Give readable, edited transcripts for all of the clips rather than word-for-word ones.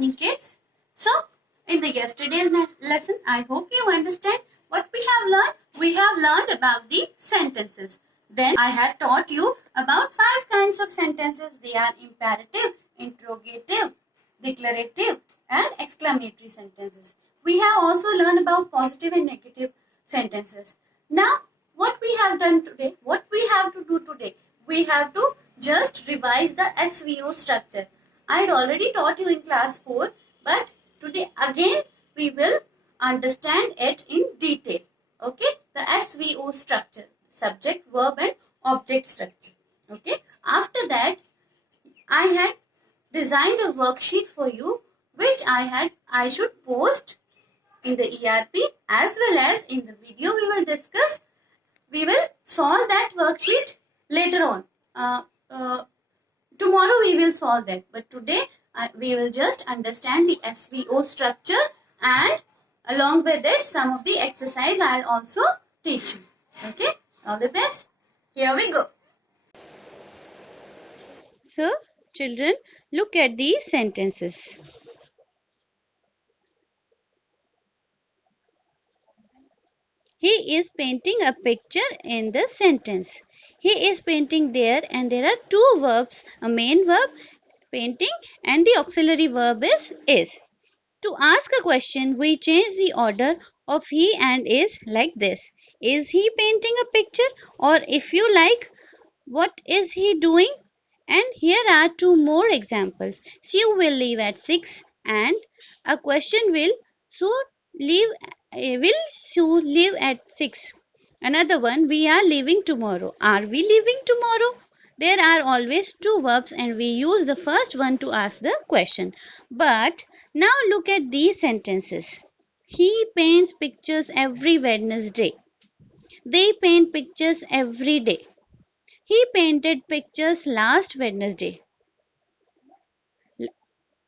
morning, kids. So, in the yesterday's lesson, I hope you understand what we have learned. We have learned about the sentences. Then I had taught you about 5 kinds of sentences. They are imperative, interrogative, declarative, and exclamatory sentences. We have also learned about positive and negative sentences. Now, what we have done today, what we have to do today, we have to just revise the SVO structure. I had already taught you in class 4, but today again we will understand it in detail. Okay, the SVO structure, subject, verb and object structure. Okay, after that I had designed a worksheet for you which I should post in the ERP as well as in the video we will discuss. We will solve that worksheet later on. Tomorrow we will solve that, but today we will just understand the SVO structure, and along with it some of the exercise I'll also teach you. Okay, all the best. Here we go. So, children, look at these sentences. He is painting a picture in the sentence. He is painting there, and there are two verbs, a main verb, painting, and the auxiliary verb is. To ask a question, we change the order of he and is like this. Is he painting a picture? Or if you like, what is he doing? And here are two more examples. Sue will leave at 6 and a question will Sue leave at 6? Another one, we are leaving tomorrow. Are we leaving tomorrow? There are always two verbs and we use the first one to ask the question. But now look at these sentences. He paints pictures every Wednesday. They paint pictures every day. He painted pictures last Wednesday.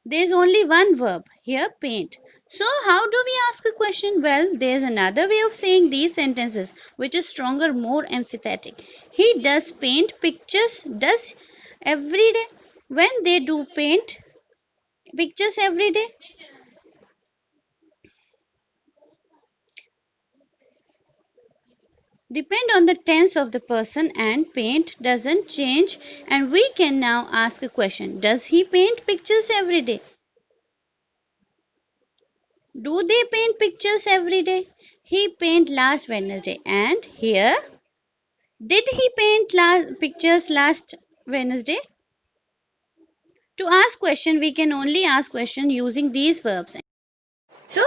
There is only one verb here, paint. So how do we ask a question? Well, there is another way of saying these sentences which is stronger, more emphatic. He does paint pictures, does every day. When they do paint pictures every day, depend on the tense of the person, and paint doesn't change, and we can now ask a question. Does he paint pictures every day? Do they paint pictures every day? He paint last Wednesday. And here, did he paint pictures last Wednesday? To ask question, we can only ask question using these verbs. So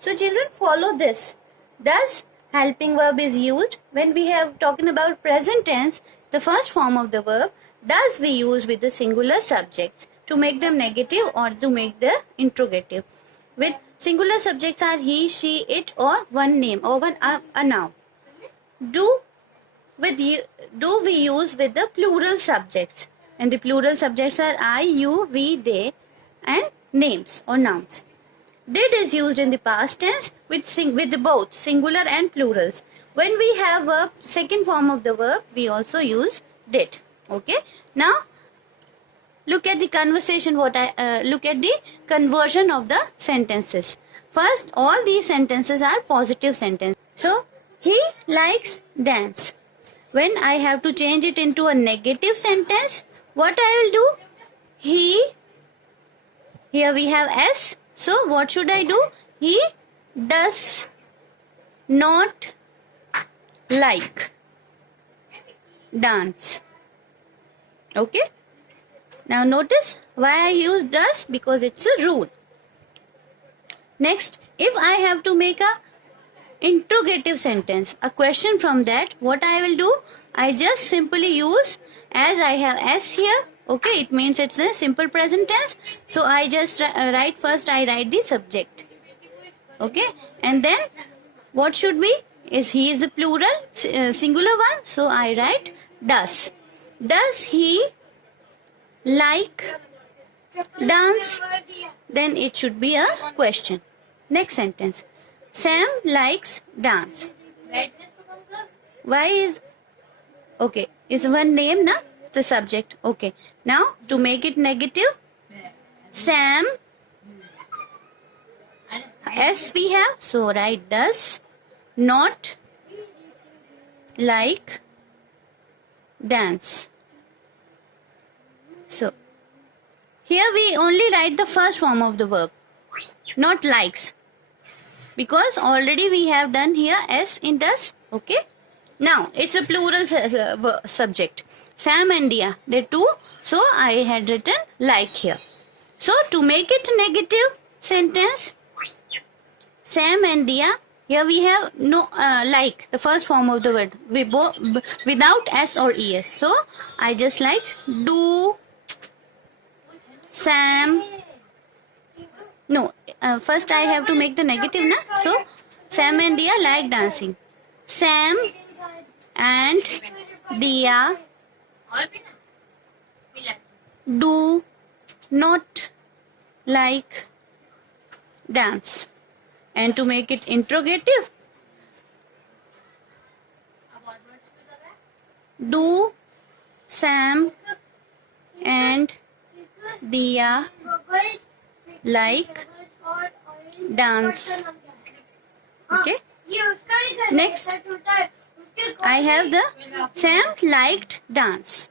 children, follow this. Does helping verb is used when we have talking about present tense. The first form of the verb does we use with the singular subjects to make them negative or to make the interrogative. With singular subjects are he, she, it, or one name or one a noun. Do we use with the plural subjects, and the plural subjects are I, you, we, they, and names or nouns. Did is used in the past tense with both singular and plurals. When we have verb, second form of the verb, we also use did. Okay. Now look at the conversation. Look at the conversion of the sentences. First, all these sentences are positive sentences. So he likes dance. When I have to change it into a negative sentence, what I will do? Here we have S. So what should I do? He does not like dance. Okay. Now notice why I use does, because it's a rule. Next, if I have to make a interrogative sentence, a question from that, what I will do? I just simply use, as I have S here. Okay, it means it's a simple present tense. So I just write first, I write the subject. Okay, and then what should be? Is he is the plural, singular one. So I write does. Does he like dance? Then it should be a question. Next sentence. Sam likes dance. Why is, okay, is one name, na? The subject. Okay. Now to make it negative, Sam S we have, so write does not like dance. So here we only write the first form of the verb, not likes, because already we have done here S in does. Okay. Now it's a plural subject. Sam and Dia, they two. So I had written like here. So to make it a negative sentence, Sam and Dia, here we have no like, the first form of the word, without S or ES. So I just like do Sam. No, first I have to make the negative na. So Sam and Dia like dancing. Sam and Dia do not like dance. And to make it interrogative, do Sam and Dia like dance? Okay. Next, I have the Sam liked dance.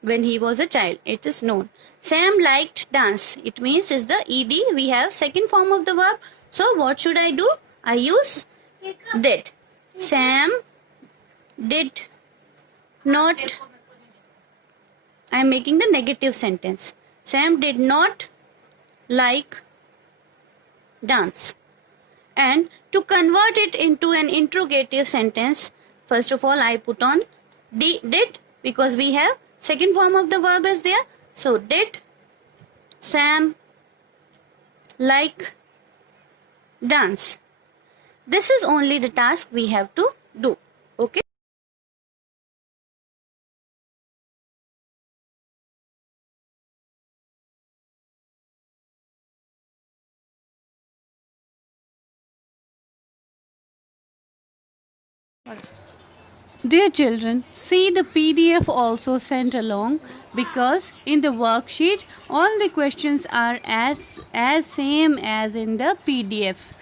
When he was a child, it is known. Sam liked dance. It means is the ed. We have second form of the verb. So what should I do? I use did. Sam did not. I am making the negative sentence. Sam did not like dance. And to convert it into an interrogative sentence, first of all I put on did, because we have second form of the verb is there. So did Sam like dance? This is only the task we have to do. Okay. Dear children, see the PDF also sent along, because in the worksheet all the questions are as same as in the PDF.